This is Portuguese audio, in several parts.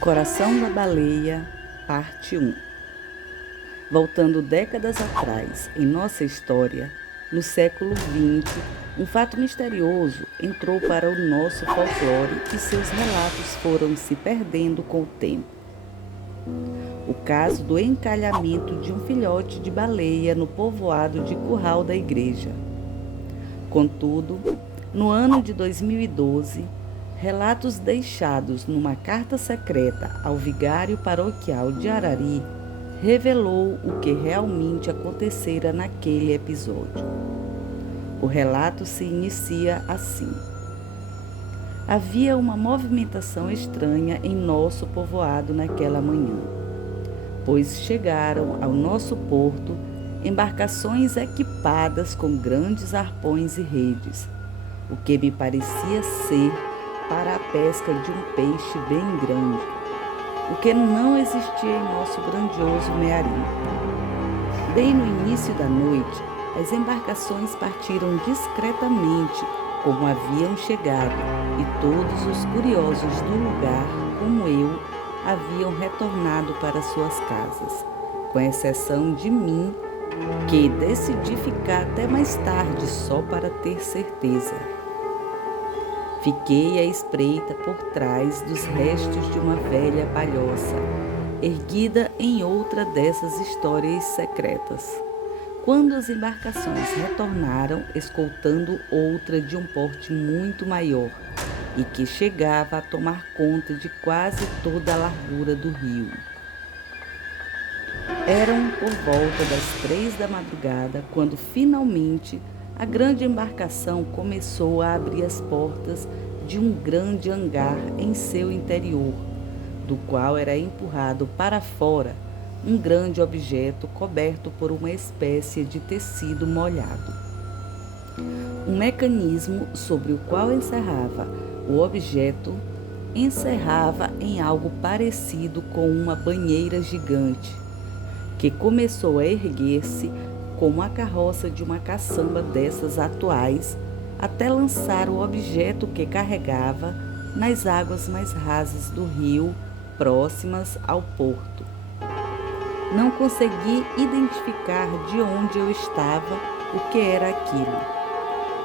Coração da Baleia, parte 1. Voltando décadas atrás, em nossa história, no século XX, um fato misterioso entrou para o nosso folclore e seus relatos foram se perdendo com o tempo. O caso do encalhamento de um filhote de baleia no povoado de Curral da Igreja. Contudo, no ano de 2012, relatos deixados numa carta secreta ao vigário paroquial de Arari revelou o que realmente acontecera naquele episódio. O relato se inicia assim. Havia uma movimentação estranha em nosso povoado naquela manhã, pois chegaram ao nosso porto embarcações equipadas com grandes arpões e redes, o que me parecia ser para a pesca de um peixe bem grande, o que não existia em nosso grandioso Mearim. Bem no início da noite, as embarcações partiram discretamente como haviam chegado, e todos os curiosos do lugar, como eu, haviam retornado para suas casas, com exceção de mim, que decidi ficar até mais tarde só para ter certeza. Fiquei à espreita por trás dos restos de uma velha palhoça, erguida em outra dessas histórias secretas, quando as embarcações retornaram escoltando outra de um porte muito maior e que chegava a tomar conta de quase toda a largura do rio. Eram por volta das 3 da madrugada quando finalmente a grande embarcação começou a abrir as portas de um grande hangar em seu interior, do qual era empurrado para fora um grande objeto coberto por uma espécie de tecido molhado. Um mecanismo sobre o qual encerrava o objeto encerrava em algo parecido com uma banheira gigante, que começou a erguer-se como a carroça de uma caçamba dessas atuais, até lançar o objeto que carregava nas águas mais rasas do rio, próximas ao porto. Não consegui identificar de onde eu estava o que era aquilo,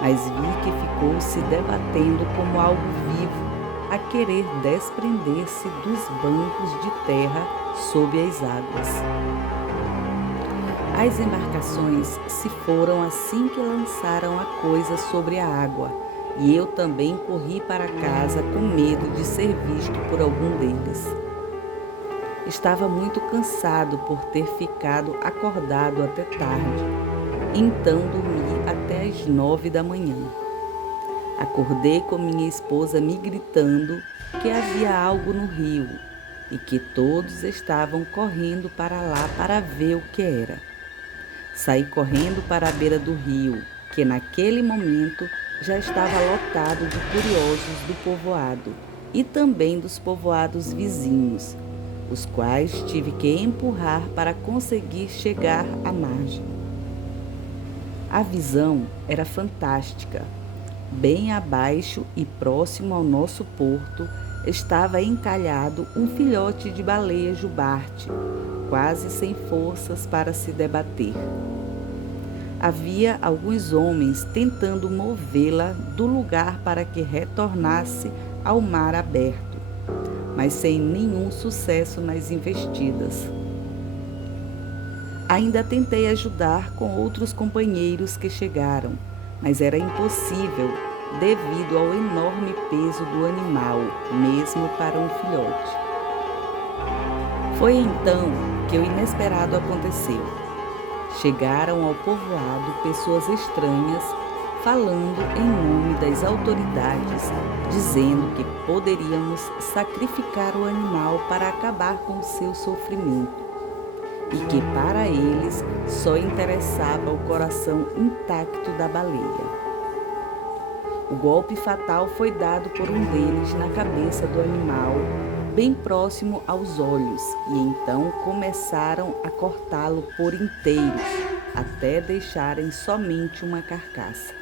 mas vi que ficou se debatendo como algo vivo a querer desprender-se dos bancos de terra sob as águas. As embarcações se foram assim que lançaram a coisa sobre a água, e eu também corri para casa com medo de ser visto por algum deles. Estava muito cansado por ter ficado acordado até tarde, então dormi até as 9 da manhã. Acordei com minha esposa me gritando que havia algo no rio e que todos estavam correndo para lá para ver o que era. Saí correndo para a beira do rio, que naquele momento já estava lotado de curiosos do povoado e também dos povoados vizinhos, os quais tive que empurrar para conseguir chegar à margem. A visão era fantástica. Bem abaixo e próximo ao nosso porto estava encalhado um filhote de baleia jubarte, quase sem forças para se debater. Havia alguns homens tentando movê-la do lugar para que retornasse ao mar aberto, mas sem nenhum sucesso nas investidas. Ainda tentei ajudar com outros companheiros que chegaram, mas era impossível devido ao enorme peso do animal, mesmo para um filhote. Foi então que o inesperado aconteceu. Chegaram ao povoado pessoas estranhas, falando em nome das autoridades, dizendo que poderíamos sacrificar o animal para acabar com o seu sofrimento, e que para eles só interessava o coração intacto da baleia. O golpe fatal foi dado por um deles na cabeça do animal, bem próximo aos olhos, e então começaram a cortá-lo por inteiro, até deixarem somente uma carcaça.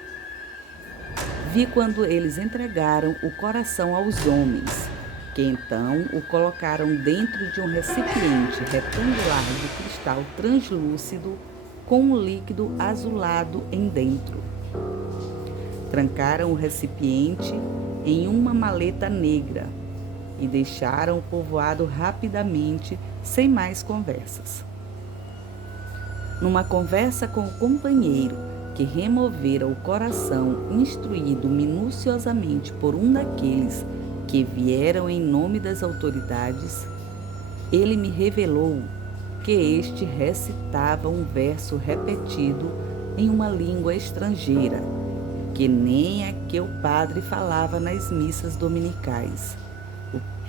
Vi quando eles entregaram o coração aos homens, que então o colocaram dentro de um recipiente retangular de cristal translúcido com um líquido azulado em dentro. Trancaram o recipiente em uma maleta negra e deixaram o povoado rapidamente, sem mais conversas. Numa conversa com o companheiro que removera o coração, instruído minuciosamente por um daqueles que vieram em nome das autoridades, ele me revelou que este recitava um verso repetido em uma língua estrangeira, que nem a que o padre falava nas missas dominicais,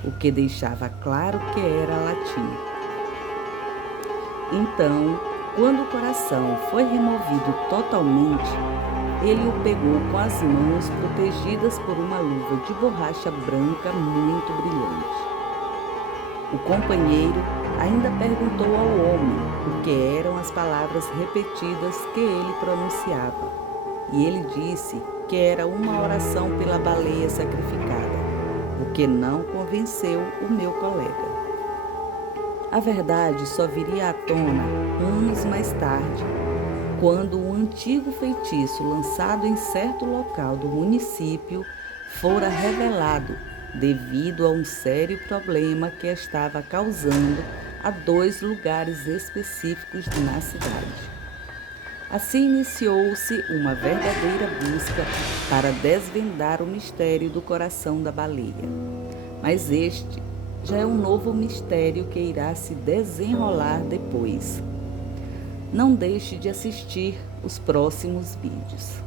o que deixava claro que era latim. Então, quando o coração foi removido totalmente, ele o pegou com as mãos protegidas por uma luva de borracha branca muito brilhante. O companheiro ainda perguntou ao homem o que eram as palavras repetidas que ele pronunciava, e ele disse que era uma oração pela baleia sacrificada, o que não convenceu o meu colega. A verdade só viria à tona anos mais tarde, quando um antigo feitiço lançado em certo local do município fora revelado devido a um sério problema que estava causando a 2 lugares específicos na cidade. Assim iniciou-se uma verdadeira busca para desvendar o mistério do coração da baleia. Mas este já é um novo mistério que irá se desenrolar depois. Não deixe de assistir os próximos vídeos.